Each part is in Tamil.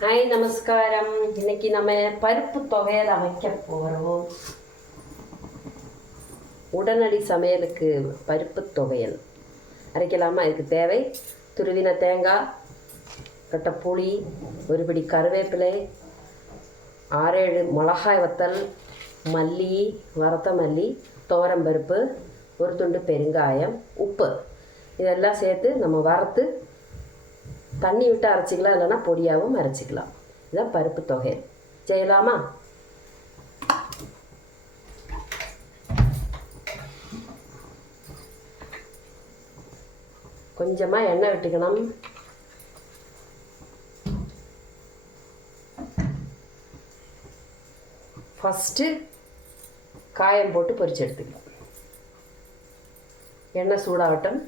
ஹாய் நமஸ்காரம். இன்னைக்கு நம்ம பருப்பு தொகையில் அமைக்க போகிறோம். உடனடி சமையலுக்கு பருப்பு தொகையல் அரைக்கலாமா? இதுக்கு தேவை துருவின தேங்காய், கட்ட புளி, ஒரு பிடி கருவேப்பிலை, 6-7 மிளகாய் வத்தல், மல்லி, வறுத்த மல்லி, துவரம்பருப்பு, ஒரு துண்டு பெருங்காயம், உப்பு, இதெல்லாம் சேர்த்து நம்ம வறுத்து தண்ணி விட்டு அரைச்சிக்கலாம், இல்லைன்னா பொடியாகவும் அரைச்சிக்கலாம். இதுதான் பருப்பு தொகை. செய்யலாமா? கொஞ்சமாக எண்ணெய் விட்டுக்கணும். ஃபஸ்ட்டு காயம் போட்டு பொரிச்சு எடுத்துக்கலாம். எண்ணெய் சூடாகட்டும்.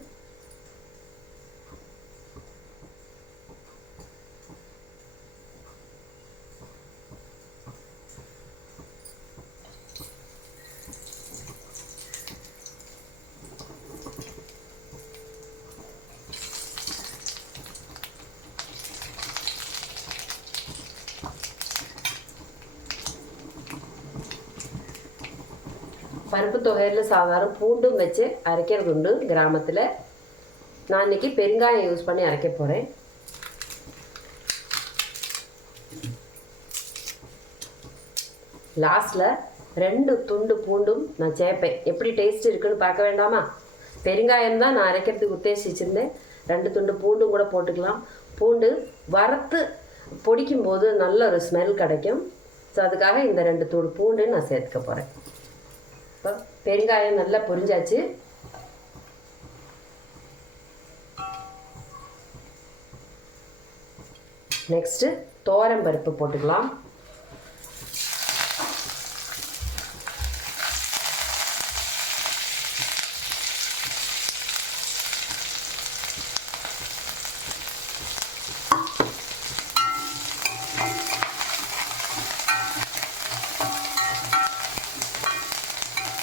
பருப்பு தொகையில் சாதாரண பூண்டும் வச்சு அரைக்கிறது உண்டு கிராமத்தில். நான் இன்றைக்கி பெருங்காயம் யூஸ் பண்ணி அரைக்க போகிறேன். லாஸ்ட்டில் 2 துண்டு பூண்டும் நான் சேர்ப்பேன். எப்படி டேஸ்ட் இருக்குன்னு பார்க்க வேண்டாமா? பெருங்காயம் தான் நான் அரைக்கிறதுக்கு உத்தேசிச்சிருந்தேன். 2 துண்டு பூண்டும் கூட போட்டுக்கலாம். பூண்டு வறுத்து பொடிக்கும்போது நல்ல ஒரு ஸ்மெல் கிடைக்கும். ஸோ அதுக்காக இந்த 2 தூள் பூண்டு நான் சேர்த்துக்க போகிறேன். இப்போ பெருங்காயம் நல்லா பொரிஞ்சாச்சு. நெக்ஸ்ட்டு துவரம்பருப்பு போட்டுக்கலாம்.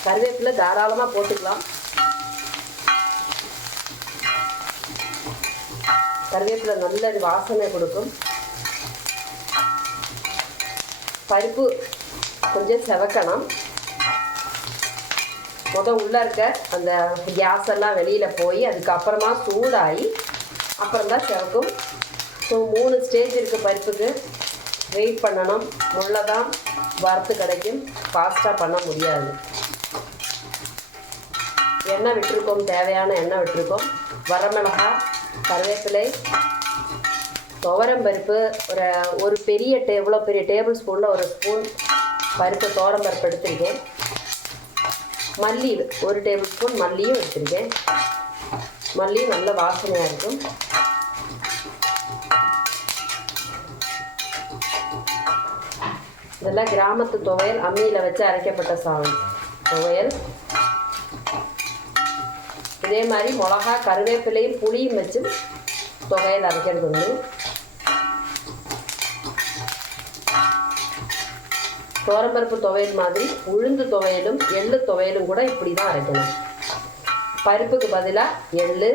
கருவேப்பிலை தாராளமாக போட்டுக்கலாம். கருவேப்பிலை நல்ல வாசனை கொடுக்கும். பருப்பு கொஞ்சம் செவக்கணும். உள்ளே இருக்க அந்த கேஸ் எல்லாம் வெளியில் போய் அதுக்கப்புறமா சூடாகி அப்புறம்தான் செவக்கும். ஸோ 3 ஸ்டேஜ் இருக்குது பருப்புக்கு. வெயிட் பண்ணணும். முள்ளை தான் வறுத்து கிடைக்கும், ஃபாஸ்ட்டாக பண்ண முடியாது. எண்ணெய் விட்டுருக்கோம், தேவையான எண்ணெய் விட்டுருக்கோம். வரமிளகாய், கருவேப்பிலை, துவரம்பருப்பு, ஒரு பெரிய இவ்வளோ பெரிய டேபிள் ஸ்பூனில் 1 ஸ்பூன் பருப்பு துவரம்பருப்பு எடுத்திருக்கேன். மல்லி 1 டேபிள் ஸ்பூன் மல்லியும் எடுத்திருக்கேன். மல்லி நல்ல வாசனையாக இருக்கும். இதெல்லாம் கிராமத்து துவையல், அம்மியில் வச்சு அரைக்கப்பட்ட துவையல். இதே மாதிரி மிளகா, கருவேப்பிலையும் புளியும் வச்சு துவையல் அரைக்கிறது உண்டு. துவரம்பருப்பு துவையல் மாதிரி உளுந்து துவையலும் எள்ளு துவையலும் கூட இப்படி தான் அரைக்கணும். பருப்புக்கு பதிலாக எள்ளு,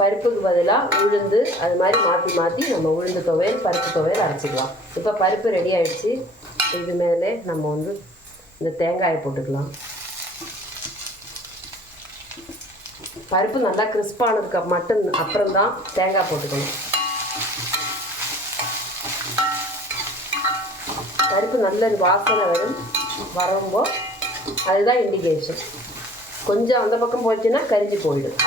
பருப்புக்கு பதிலாக உளுந்து, அது மாதிரி மாற்றி மாற்றி நம்ம உளுந்து துவையல், பருப்பு துவையல் அரைச்சிக்கலாம். இப்போ பருப்பு ரெடி ஆகிடுச்சு. இது மேலே நம்ம இந்த தேங்காயை போட்டுக்கலாம். பருப்பு நல்லா கிறிஸ்பானதுக்கு அப்புறம்தான் தேங்காய் போட்டுக்கணும். பருப்பு நல்ல வாசனை வரும்போது அதுதான் இண்டிகேஷன். கொஞ்சம் அந்த பக்கம் போச்சுன்னா கரிஞ்சு போயிடும்.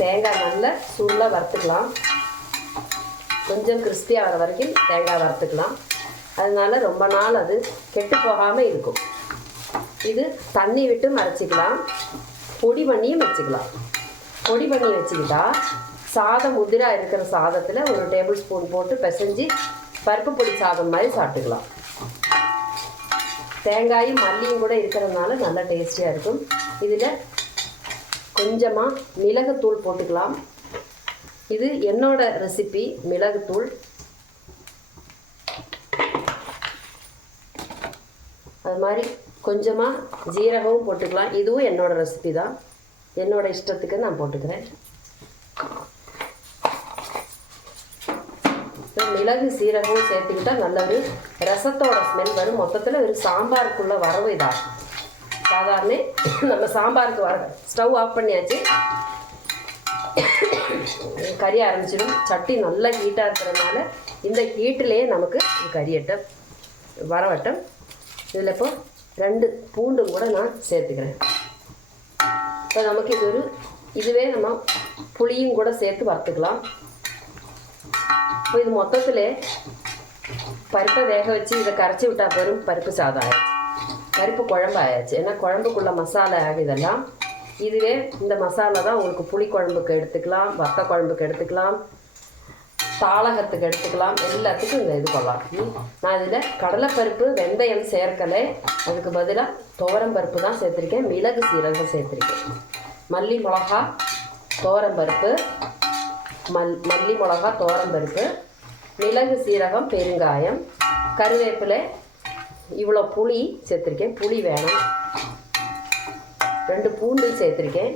தேங்காய் நல்லா சூடாக வறுத்துக்கலாம். கொஞ்சம் கிறிஸ்பியாக வர வரைக்கும் தேங்காய் வறுத்துக்கலாம். அதனால ரொம்ப நாள் அது கெட்டு போகாமல் இருக்கும். இது தண்ணி விட்டு அரைச்சிக்கலாம், பொடி பண்ணியும் வச்சுக்கலாம். பொடி பண்ணி வச்சுக்கிட்டா சாதம் உதிராக இருக்கிற சாதத்தில் 1 டேபிள் ஸ்பூன் போட்டு பிசைஞ்சு பருப்பு பொடி சாதம் மாதிரி சாப்பிட்டுக்கலாம். தேங்காயும் மல்லியும் கூட இருக்கிறதுனால நல்லா டேஸ்டியாக இருக்கும். இதில் கொஞ்சமாக மிளகுத்தூள் போட்டுக்கலாம். இது என்னோட ரெசிபி, மிளகுத்தூள். அது மாதிரி கொஞ்சமாக ஜீரகமும் போட்டுக்கலாம். இதுவும் என்னோட ரெசிபி தான், என்னோட இஷ்டத்துக்கு நான் போட்டுக்கிறேன். மிளகு சீரகம் சேர்த்துக்கிட்டால் நல்ல ஒரு ரசத்தோட ஸ்மெல் வரும். மொத்தத்தில் ஒரு சாம்பாருக்குள்ள வரவு இதாகும். சாதாரண நம்ம சாம்பாருக்கு வர ஸ்டவ் ஆஃப் பண்ணியாச்சு, கறி ஆரம்பிச்சிடும். சட்டி நல்லா ஹீட்டாக இருக்கிறதுனால இந்த ஹீட்டிலேயே நமக்கு கறியட்டை வரவட்டம். இதில் இப்போ 2 பூண்டும் கூட நான் சேர்த்துக்கிறேன். இப்போ நமக்கு இதுவே நம்ம புளியும் கூட சேர்த்து வறுத்துக்கலாம். இப்போ இது மொத்தத்தில் பருப்பை வேக வச்சு இதை கரைச்சி விட்டால் பெரும் பருப்பு சாதம் ஆயிடுச்சு, பருப்பு குழம்பு ஆயாச்சு. ஏன்னா குழம்புக்குள்ள மசாலா இதெல்லாம் இதுவே இந்த மசாலா தான் உங்களுக்கு புளி குழம்புக்கு எடுத்துக்கலாம், வத்த குழம்புக்கு எடுத்துக்கலாம், தாளகத்துக்கு எடுத்துக்கலாம், எல்லாத்துக்கும் இந்த இது கொள்ளலாம். நான் இதில் கடலைப்பருப்பு வெந்தயம் சேர்க்கலை, அதுக்கு பதிலாக துவரம் பருப்பு தான் சேர்த்துருக்கேன், மிளகு சீரகம் சேர்த்துருக்கேன். மல்லி மிளகா துவரம்பருப்பு, மல்லி மிளகா துவரம்பருப்பு, மிளகு சீரகம் பெருங்காயம், கருவேப்பிலை, இவ்வளோ புளி சேர்த்துருக்கேன், புளி வேணும், 2 பூண்டு சேர்த்துருக்கேன்.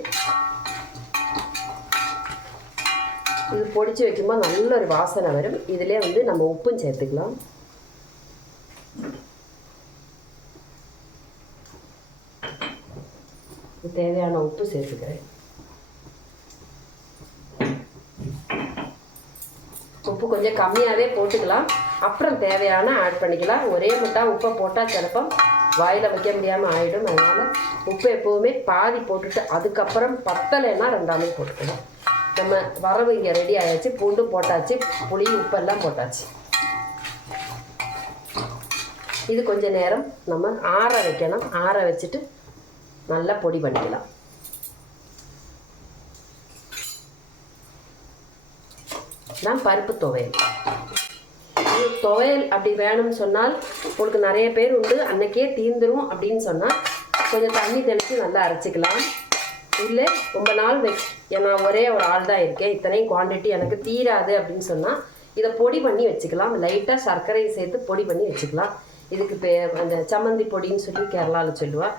இது பொடிச்சு வைக்கும்போது நல்ல ஒரு வாசனை வரும். இதிலே நம்ம உப்பும் சேர்த்துக்கலாம். தேவையான உப்பு சேர்த்துக்கிறேன். உப்பு கொஞ்சம் கம்மியாகவே போட்டுக்கலாம், அப்புறம் தேவையான ஆட் பண்ணிக்கலாம். ஒரே முட்டா உப்பை போட்டால் சிலப்பம் வாயில் வைக்க முடியாமல் ஆகிடும். அதனால் உப்பு எப்போவுமே பாதி போட்டுட்டு அதுக்கப்புறம் பத்தலைன்னா 2ஆமே போட்டுக்கலாம். நம்ம வரவு இங்கே ரெடி ஆயாச்சு, பூண்டு போட்டாச்சு, புளி உப்பெல்லாம் போட்டாச்சு. இது கொஞ்சம் நேரம் நம்ம ஆற வைக்கணும். ஆற வச்சுட்டு நல்லா பொடி பண்ணிக்கலாம். நான் பருப்பு துவையல், இது துவையல் அப்படி வேணும்னு சொன்னால் உங்களுக்கு நிறைய பேர் உண்டு, அன்னைக்கே தீந்துரும் அப்படின்னு சொன்னால் கொஞ்சம் தண்ணி தெளித்து நல்லா அரைச்சிக்கலாம். இல்லை ரொம்ப நாள் நான் ஒரே ஒரு ஆள் தான் இருக்கேன், இத்தனையும் குவான்டிட்டி எனக்கு தீராது அப்படின்னு சொன்னால் இதை பொடி பண்ணி வச்சுக்கலாம். லைட்டாக சர்க்கரையை சேர்த்து பொடி பண்ணி வச்சுக்கலாம். இதுக்கு அந்த சம்மந்தி பொடின்னு சொல்லி கேரளாவில் சொல்லுவாள்.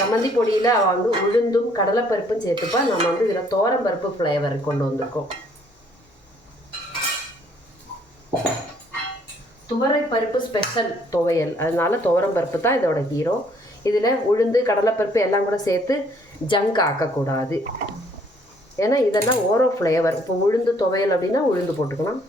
சம்மந்தி பொடியில் உளுந்தும் கடலைப்பருப்பும் சேர்த்துப்பா. நம்ம இதில் துவரம்பருப்பு ஃப்ளேவர் கொண்டு வந்திருக்கோம். துவரைப்பருப்பு ஸ்பெஷல் துவையல், அதனால துவரம்பருப்பு தான் இதோட ஹீரோ. இதில் உளுந்து கடலைப்பருப்பு எல்லாம் கூட சேர்த்து ஜங்க் ஆக்கக்கூடாது. ஏன்னா இதெல்லாம் ஓரோ ஃப்ளேவர். இப்போ உளுந்து துவையல் அப்படின்னா உளுந்து போட்டுக்கலாம்,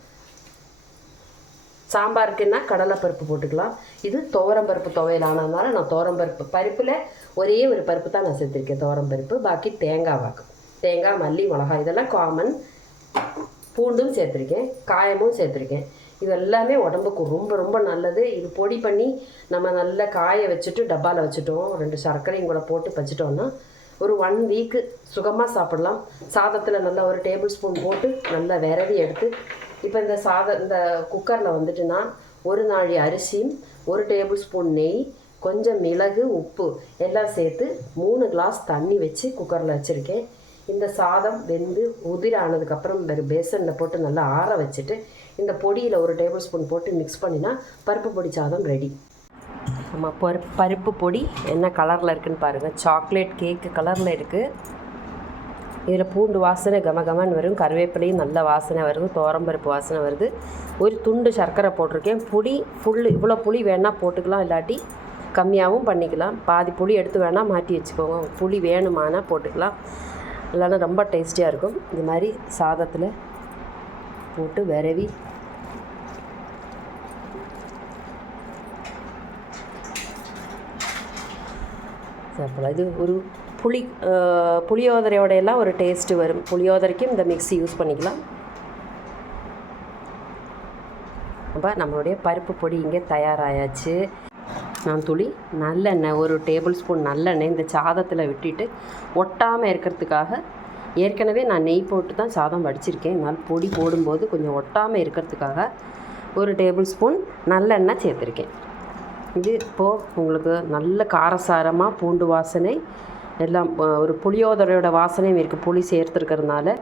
சாம்பாருக்குன்னா கடலைப்பருப்பு போட்டுக்கலாம். இது துவரம்பருப்பு துவையல் ஆனதுனால நான் துவரம்பருப்பு பருப்பில் ஒரே ஒரு பருப்பு தான் நான் சேர்த்துருக்கேன், துவரம்பருப்பு. பாக்கி தேங்காய் தேங்காய், மல்லி, மிளகாய் இதெல்லாம் காமன். பூண்டும் சேர்த்துருக்கேன், காயமும் சேர்த்துருக்கேன். இது எல்லாமே உடம்புக்கு ரொம்ப ரொம்ப நல்லது. இது பொடி பண்ணி நம்ம நல்லா காய வச்சுட்டு டப்பாவில் வச்சுட்டோம், 2 சர்க்கரையும் கூட போட்டு வச்சுட்டோம்னா ஒரு 1 வீக்கு சுகமாக சாப்பிடலாம். சாதத்தில் நல்லா ஒரு டேபிள் ஸ்பூன் போட்டு நல்லா விரவி எடுத்து இப்போ இந்த குக்கரில் வந்துட்டுனா 1 நாழி அரிசியும் 1 டேபிள் ஸ்பூன் நெய், கொஞ்சம் மிளகு, உப்பு எல்லாம் சேர்த்து 3 கிளாஸ் தண்ணி வச்சு குக்கரில் வச்சுருக்கேன். இந்த சாதம் வெந்து உதிரானதுக்கப்புறம் வேறு பேசனில் போட்டு நல்லா ஆற வச்சுட்டு இந்த பொடியில் 1 டேபிள் ஸ்பூன் போட்டு மிக்ஸ் பண்ணினா பருப்பு பொடி சாதம் ரெடி. நம்ம பருப்பு பொடி என்ன கலரில் இருக்குதுன்னு பாருங்கள், சாக்லேட் கேக்கு கலரில் இருக்குது. இதில் பூண்டு வாசனை கமகமன்னு வரும், கருவேப்பிலையும் நல்ல வாசனை வருது, துவரம்பருப்பு வாசனை வருது. ஒரு துண்டு சர்க்கரை போட்டிருக்கேன். புளி இவ்வளோ புளி வேணால் போட்டுக்கலாம், இல்லாட்டி கம்மியாகவும் பண்ணிக்கலாம். பாதி புளி எடுத்து வேணால் மாற்றி வச்சுக்கோங்க, புளி வேணுமானா போட்டுக்கலாம். இல்லைன்னா ரொம்ப டேஸ்டியாக இருக்கும். இது மாதிரி சாதத்தில் போட்டு விரவி சாப்பிடலாம். இது ஒரு புளியோதரையோடையெல்லாம் ஒரு டேஸ்ட்டு வரும். புளியோதரைக்கும் இந்த மிக்ஸி யூஸ் பண்ணிக்கலாம். அப்போ நம்மளுடைய பருப்பு பொடி இங்கே தயாராகியாச்சு. நான் நல்லெண்ணெய் 1 டேபிள் ஸ்பூன் நல்லெண்ணெய் இந்த சாதத்தில் விட்டுட்டு ஒட்டாமல் இருக்கிறதுக்காக, ஏற்கனவே நான் நெய் போட்டு தான் சாதம் வடிச்சிருக்கேன், அதனால் பொடி போடும்போது கொஞ்சம் ஒட்டாமல் இருக்கிறதுக்காக 1 டேபிள் ஸ்பூன் நல்லெண்ணெய் சேர்த்துருக்கேன். இது இப்போது உங்களுக்கு நல்ல காரசாரமாக பூண்டு வாசனை எல்லாம் ஒரு புளியோதரையோட வாசனையும் இருக்குது புளி சேர்த்துருக்கிறதுனால.